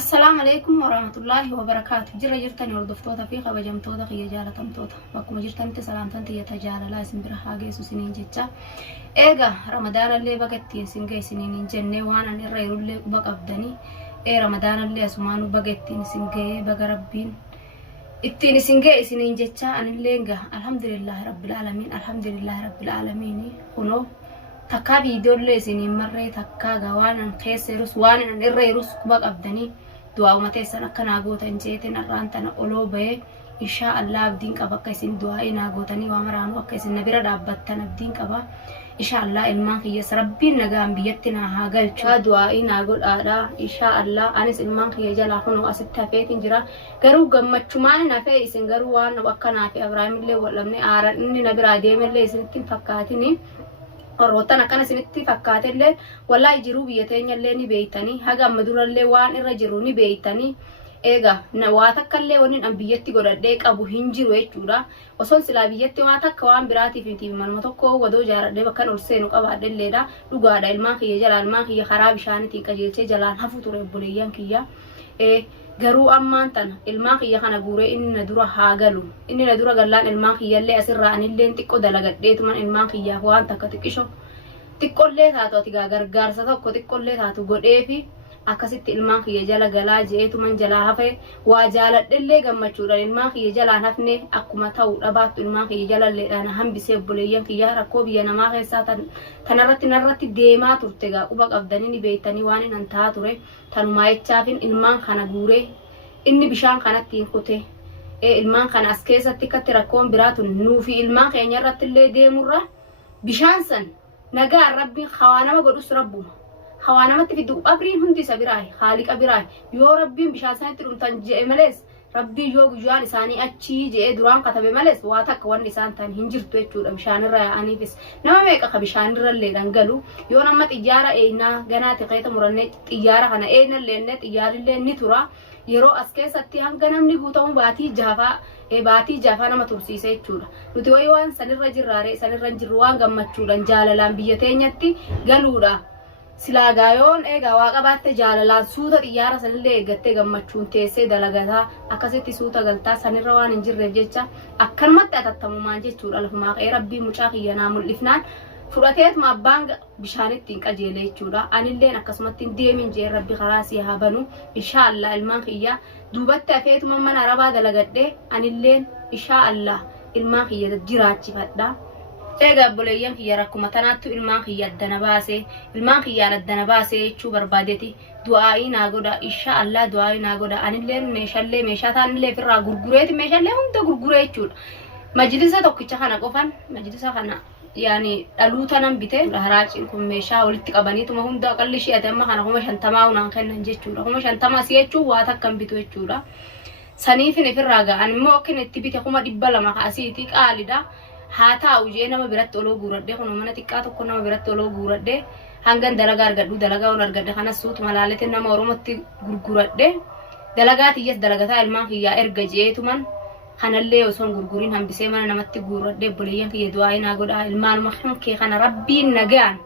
السلام عليكم ورحمة الله وبركاته. جرتني وردفتوتا في خبجمتوتا خي جالتمتوتا وكما جرتني سلامتنتي يتجالا لازم برها جيسو سنين جتا ايغا رمضان اللي بقتي سنجي سنين جنة وانا نريرو اللي بقبدني رمضان اللي اسمانو بقتي سنجي بقى ربين اتيني سنجي سنين جتا ان اللي الحمد لله رب العالمين الحمد لله رب العالمين كنو takka video le sinin marre takka gawanan keserus wanan irreirus kubak abdani dua umate sana kana gotan jete narantana olobe insha Allah abdin qaba kaisin dua ina gotani wa maranu akaisin nabira dabbattan abdin qaba insha Allah ilman khiyas rabbin naga ambiyattina hagal cha dua ina godada insha Allah anis ilman khiya jala khunu asitta fetin jira garu gammachuman na fe isin garu wan wakana fe ibrahim le walamne ara inni nabira demelle isin fakkatini روتنا كان سنتي فكات اللي ولا يجرو بيتين اللي نبيتني هجا مدور اللي وان الرجروني بيتني إيجا نواتك اللي ونين أنبيتي قردك أبو هنجر ويجورا وصل سلابيتي واتك كوان براتي في تيم من متوكو ودو جار ده بكن أرسلوا كبار اللي ده لقوا الماء هي جلال الماء هي خراب شانتي كجيلتي جلال هفتور بوليان كيا garu ammantan ilma khiya kana gure inni nadura hagalu inni nadura gallan ilma khiya le asirraani len tikko dalagadheetuman ilma khiya waan takka tikisho tikkolle taatu ati gargaarsa tokko tikkolle taatu godheefi akkasitti ilma khiya jala galaa jeetuman jala hafe waa jaaladhellee gammachuudhaan ilma khiya jala hafne akkuma ta'u dhabaattu ilma khiya jala leedhaan hambisee obboleeyyan khiya rakkoo biyya namaa keessaa tanarratti deemaa turte gaa quba qabdanii ni beeytanii waan hin taa ture tanumaa jechaafin ilmaan kana guure inni bishaan kanatti hin kute ilmaan kana as keessatti akkatti rakkoon biraatu nuufi ilmaan keenya irratti illee deemurra bishaan san nagaa rabbiin hawaanama godhus rabbuma hawaanamatti fidu abriin hundi isa biraahi haaliqa biraahi yoo rabbiin bishaan sanitti dhumtan je'e malees rabbii yoo guyyaan isaanii achii je'e duraan katabe malees waa takka wanni isaan ta'an hin jirtu jechuudha bishaanirra yaa'aniifis nama meeqa ka bishaanirra illee dhangalu yoo nama xiyyaara eenaa ganaati keeta murannee xiyyaara kana eenallee xiyyaarillee ni tura yeroo as keessatti hanga namni guutamu baatii jaafaa nama tursiise jechuudha nuti waan sanirra jirraare sanirra jirru waan gammachuudhaan jaalalaan biyya teenyatti galuudha silagayoon eega waaqa baatte jaalalaan suuta xiyyaara sanillee eeggattee gammachuun teessee dalagataa akkasitti suuta galtaa sanirra waan hin jirreef jecha akkanumatti atattamumaan jechuudha lafumaa qe'ee rabbii mucaa kiyyanaa mul'ifnaan fudhateetuma abbaan bishaanitti hin qajeele jechuudha anilleen akkasumatti deemin jee rabbi karaa si haa banu inshaallah ilmaan kiyya duubatti afeetuma mana arabaa dalagadhee anilleen inshaallah ilmaan kiyya jiraachifadha eega obboleeyyan kiyya rakkuma tanaattu ilmaan kiyya addana baasee jechuu barbaadeeti du'aa'ii naa godha inshaallah du'aa'ii naa godha anilleen meeshaa taanillee ofirraa gurgureeti meeshaallee hunda gurguree jechuudha majlisa tokkicha kana qofan majlisa kana yaani dhaluuta nan bite haraaciin kun meeshaa walitti qabaniituma hunda aqalli shi'ate amma kana 50 unaan kennan jechuudha 50 si jechuun waa takkan bitu jechuudha saniifin ofirraa ga'an immoo akkin itti bite 200 kaasiiti qaalida haa ta'u jee nama biratti oloo guuradhee kun mana xiqqaa tokko nama biratti oloo guuradhee hangan dalagaa argadhu dalagaa on argadhe kanas suutuma laalete nama oromootti gurguradhee dalagaa tiyyas dalagataa ilmaan kiyyaa erga jeetuman kanallee osoon gurguriin hambisee mana namatti guuradhee obboleeyyan kiyya du'aa'ii naa godhaa ilmaanuma kee kana rabbiin nagaan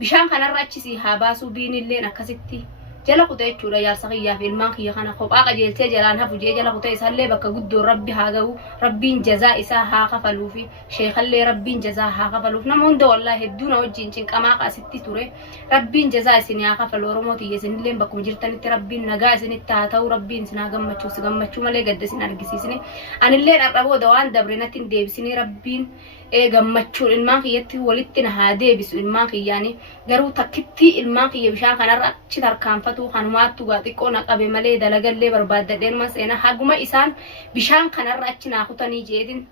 bishaan kanarra achisii haa baasuu biinilleen akkasitti jala kutee jechuudha yaarsa kiyyaa fi ilmaan kiyya kana kophaa qajeeltee jalaan hafu jee jala kutee isaallee bakka guddoon rabbi haa ga'u rabbiin jazaa isaa haa kafaluu fi sheekallee rabbiin jazaa haa kafaluuf nama hunda wallaahi hedduuna wajjin cinqamaa kaasitti ture rabbiin jazaa isin haa kafalu oromooti isinillee bakkuma jirtanitti rabbiin nagaa isinitti haa ta'u rabbiin isin haa gammachuu malee gadda isin argisiisne anilleen har'a booda waan dabre natti hin deebisine rabbiin gammachuun ilmaan kiyyatti walitti na haa deebisu ilmaan kiyyaanii garuu takkitti ilmaan kiyya bishaan kanarra achi tarkaanfatu kanumaattu gaa xiqqoo na qabe malee dalagallee barbaaddadheenuma seena haguma isaan bishaan kanarra achi naa kutanii jeetin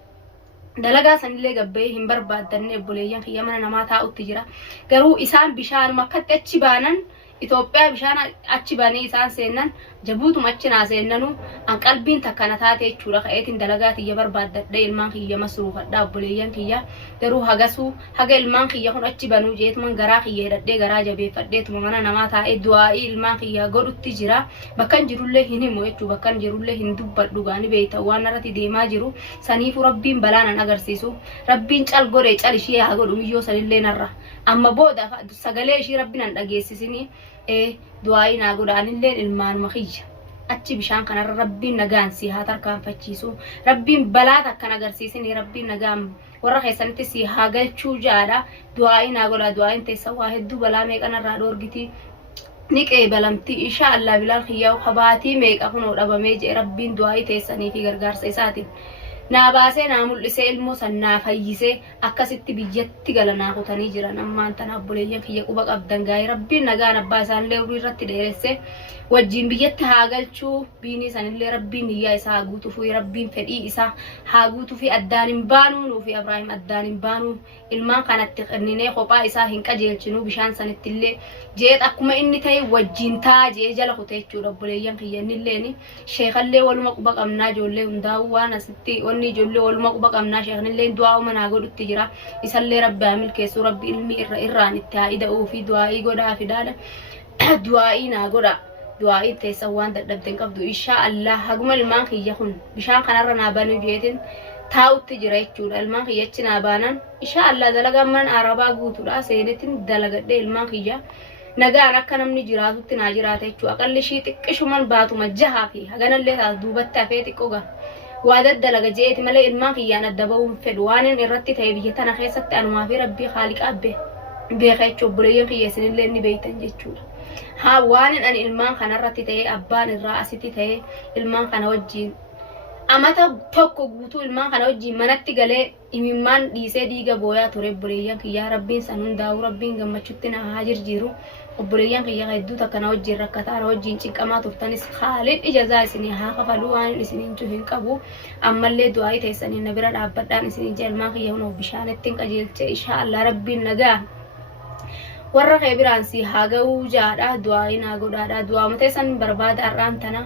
dalagaa sanillee gabbee hin barbaaddanne obboleeyyan kiyya mana namaa taa'utti jira garuu isaan bishaanuma akkatti achi baanan Itoophiyaa bishaan achi baanii isaan seennan jabuutuma achi naa seennanu an qalbiin takkana taate jechuudha ka'eetiin dalagaa tiyya barbaaddadhee ilmaan kiyya masruufadhaa obboleeyyan kiyya garuu haga ilmaan kiyya kun achi banuu jeetuman garaa kiyya hidhadhee garaa jabeeffadheetuma mana namaa taa'ee du'aa'ii ilmaan kiyya godhutti jira bakkan jirullee hin himu jechuu bakkan jirullee hin dubbadhu gaani beeyta waan irratti deemaa jiru saniifu rabbiin balaanan agarsiisu rabbiin cal godhe cal ishee haa godhu miyyoo sanillee narra amma booda sagalee ishee rabbiin an dhageessisini du'aa'ii naa godhaanillee ilmaanuma kiyya achi bishaan kanarra rabbiin nagaan si haa tarkaanfachiisu rabbiin balaa takkan agarsiisini rabbiin nagaan warra keessanitti si haa galchuu jaadha du'aa'i naa godha du'aa'iin teessa waa hedduu balaa meeqanarraa dhoorgiti ni qeebalamti inshaallah bilaal khiyyaa'u qabaatii meeqa kunoo dhabamee jee rabbiin du'aa'i teessanii fi gargaarsa isaatiin naa baasee naa mul'isee ilmoo san naa fayyisee akkasitti biyyatti galanaa kutanii jiran ammaan tanaaf buleeyyan kiyya quba qabdan gaa'ee rabbiin nagaan abbaa isaanillee urii irratti dheeresse wajjin biyyatti haa galchuu biinii sanillee rabbiin niyyaa isaa haa guutuufi rabbiin fedhii isaa haa guutuufi addaan hin baanuu nuufi Abrahaam addaan hin baanuu ilmaan kanatti qinninee kophaa isaa hin qajeelchinuu bishaan sanittillee jeet akkuma inni ta'e wajjin taa jee jala kutee jechuudha buleeyyan kiyya innilleen sheekallee waluma quba qabnaa ijoollee hundaa'uu waan asitti wanni ijoollee waluma quba qabnaa sheekanillee du'aa manaa godhutti jira isallee rabbi haa milkeessuu rabbi ilmi irraan itti haa ida'uu fi du'aa'ii godhaa fidaadha du'aa'ii naa godha du'aa'ii teessa waan dadhabden qabdu inshaallah haguma ilmaan kiyya kun bishaan kanarra naa banuu jeetin taa'utti jira jechuudha ilmaan kiyya achi naa baanan inshaallah dalagaan man arabaa guutuudha seenetin dalagadhee ilmaan kiyya nagaan akka namni jiraatutti naa jiraata jechuudha aqalli ishii xiqqishuman baatuma jahaa fi haganallee taas duubatti hafee xiqqoga waa daddalaga jeeti malee ilmaan kiyyaan adda ba'uun fedhu waan inni irratti ta'e biyya tana keessatti anumaa fi rabbii haaliqa beeka jechuudha buleeyyan kiyya isinillee ni beektan jechuudha haa waan ani ilmaan kanarratti ta'e abbaan irraa asitti ta'e ilmaan kana wajjin amata tokko guutuu ilmaan kana wajjin manatti galee imimmaan dhiisee dhiiga booyaa ture buleeyyan kiyyaa rabbiin san hundaa'u rabbiin gammachuutti na haa jirjiiru obboleeyyan kiyyaa hedduu takka na wajjin rakkataa na wajjin cinqamaa turtanis haalin ijazaa isinii haa kafaluu waan isiniin hin qabu ammallee du'aa'ii teessanii na bira dhaabbadhaan isiniin jee ilmaan kiyya hunoo bishaanittiin qajeelche inshaallah rabbiin nagaa warra kee biraan si haa ga'uu jaadha du'aa'ii naa godhaadha du'aa matee san barbaada har'aan tana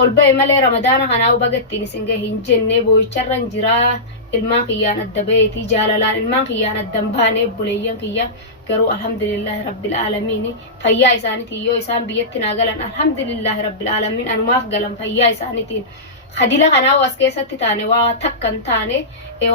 ol ba'e malee ramadaana kanaa bagattiin isin gahe hin jenne boo'icharran jiraa ilmaan kiyyaan adda ba'eetii jaalalaan ilmaan kiyyaan addan baanee buleeyyan kiyya garuu alhamdulillahi rabbil aalamiin fayyaa isaaniitiin yoo isaan biyyatti naa galan alhamdulillahi rabbil aalamiin anumaaf galan fayyaa isaaniitiin khadila kanaa was keessatti taane waa takkan taane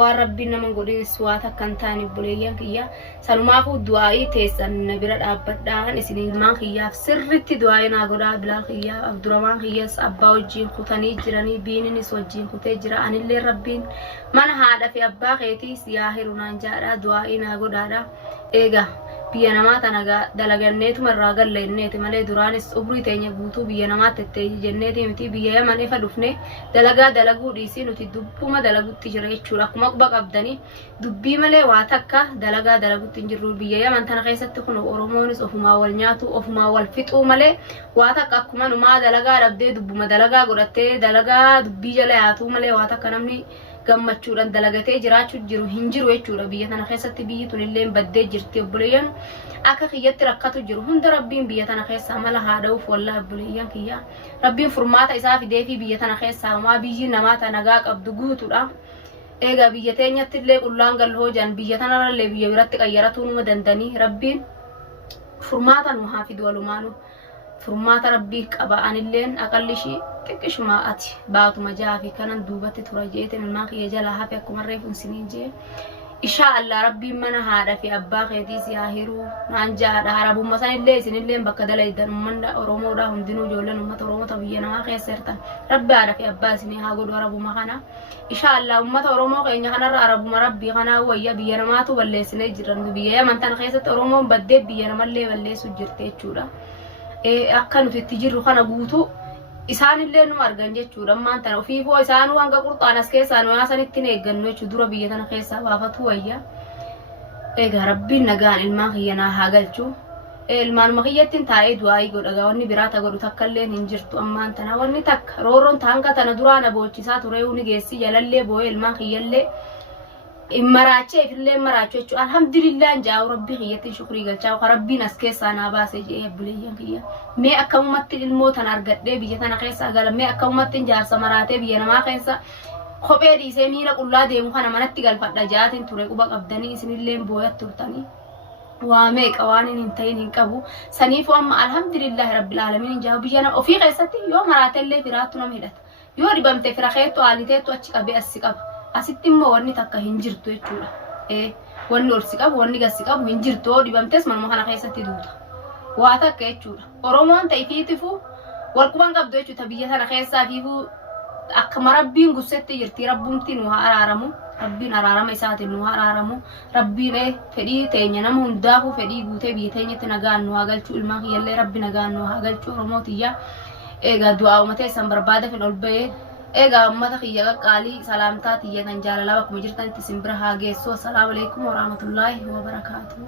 waan rabbiin nama godhis waa takkan taane buleeyyan kiyya sanumaafuu du'aa'ii teessan na bira dhaabbadhaan isin ilmaan kiyyaaf sirritti du'aa'ii naa godhaa bilaal kiyyaa abduramaan kiyyas abbaa wajjiin kutanii jiranii biininis wajjiin kutee jira anillee rabbiin mana haadha fi abbaa keetii siyaahiru naan jaadhaa du'aa'ii naa godhaadha eega biyya namaa tana dalaganneetuma irraa galleenneeti malee duraanis umrii teenya guutuu biyya namaatti itti jenneeti miti biyya yaman ifa dhufne dalagaa dalaguu dhiisii nuti dubbuma dalagutti jira jechuudha akkuma quba qabdanii dubbii malee waa takka dalagaa dalagutti hin jirru biyya yaman tana keessatti kun oromoonis ofumaa wal nyaatu ofumaa wal fixuu malee waa takka akkuma numaa dalagaa dhabdee dubbuma dalagaa godhattee dalagaa dubbii jala yaatuu malee waa takka namni gammachuudhaan dalagatee jiraachuu jiru hin jiru jechuudha biyya tana keessatti biyyi tunillee baddee jirti obboleeyyan akka kiyyatti rakkatu jiru hunda rabbiin biyya tana keessaa mala haadha'uuf wallaa obboleeyyan kiyya rabbiin furmaata isaa fidee fi biyya tana keessaa maa biyyi namaa nagaa qabdu guutuudha eega biyya teenyatti illee qullaan galloo jan biyya tanarallee biyya biratti qayyaratuu numa dandanii rabbiin furmaata nu haa fidu walumaanu furmaata rabbii qaba anilleen aqallishii xiqqishuma ati baatuma jaafi kanan duubatti tura jeetin ilmaan kiyya jalaa hafe akkuma reefuun siniin jee inshaallah rabbiin mana haadha fi abbaa keetii si haa hiruu naan jaadha harabumma sanillee isinillee bakka dalaydan ummanda oromoodhaa hundinuu ijoolleen ummata oromoota biyya namaa keessa jirtan rabbi haadha fi abbaa isinii haa godhu harabumma kana inshaallah ummata oromoo keenya kanarra harabumma rabbii kanaa wayya biyya namaatu balleessinee jiran biyya yaman tana keessatti oromoon baddee biyya namallee balleessu jirte jechuudha akka nuti itti jirru kana guutuu isaanillee nu argan jechuudha ammaan tana ofiifoo isaanuu hanga qurxaanas keessaa nu yaasanitti hin eeggannu jechuudha dura biyya tana keessaa baafatu wayya egaa rabbiin nagaan ilmaan kiyya naa haa galchu ilmaanuma kiyyattiin taa'ee du'aa'ii godhagaa wanni biraata godhu takkallee hin jirtu ammaan tana wanni takka roorroon hanga tana duraa na boochisaa ture uni geessi jalallee boo'ee ilmaan kiyyallee immaraache ifillee maraachu jechuudha alhamdulillah jaa'u rabbii kiyyatti shukrii galchaa rabbiin as keessaa naa baase jee buleeyyan kiyya mee akkamumatti ilmoo tan argadhee biyya tana keessaa gala mee akkamumatti jaarsa maraatee biyya namaa keessa kophee dhiisee miira qullaa deemu kana manatti galfadha jaatiin ture quba qabdanii isinillee booyat turtanii waa meeqa waan hin ta'in hin qabu saniifuu amma alhamdulillah rabbil aalamiin jaa'u biyya nama ofii keessatti yoo maraateellee firaattu nama hidhata yoo dhibamte fira keettu haaliteettu achi qabee assi qaba asitti immoo wanni takka hin jirtu jechuudha wanni ol si qabu wanni gad si qabu hin jirtu dhibamtes manuma kana keessatti duuta waa takka jechuudha oromoon ta'e fiitifu والكوان قبضوا يجوا تبيتنا خيسا فيه أكما ربين قصت يرتي ربونتي نوها أرارمو ربين أرارم إسات نوها أرارمو ربين فدي تاني نمون داهو فدي قوتي بيتاني تنقان نوها قلتو الماغي يلي ربي نقان نوها قلتو رموتيا إيغا دعاو متى سنبر بعد في الألبي إيغا أمتا خيّا قالي سلامتاتي يتنجال لبك مجرتان تسنبرها جيسو السلام عليكم ورحمة الله وبركاته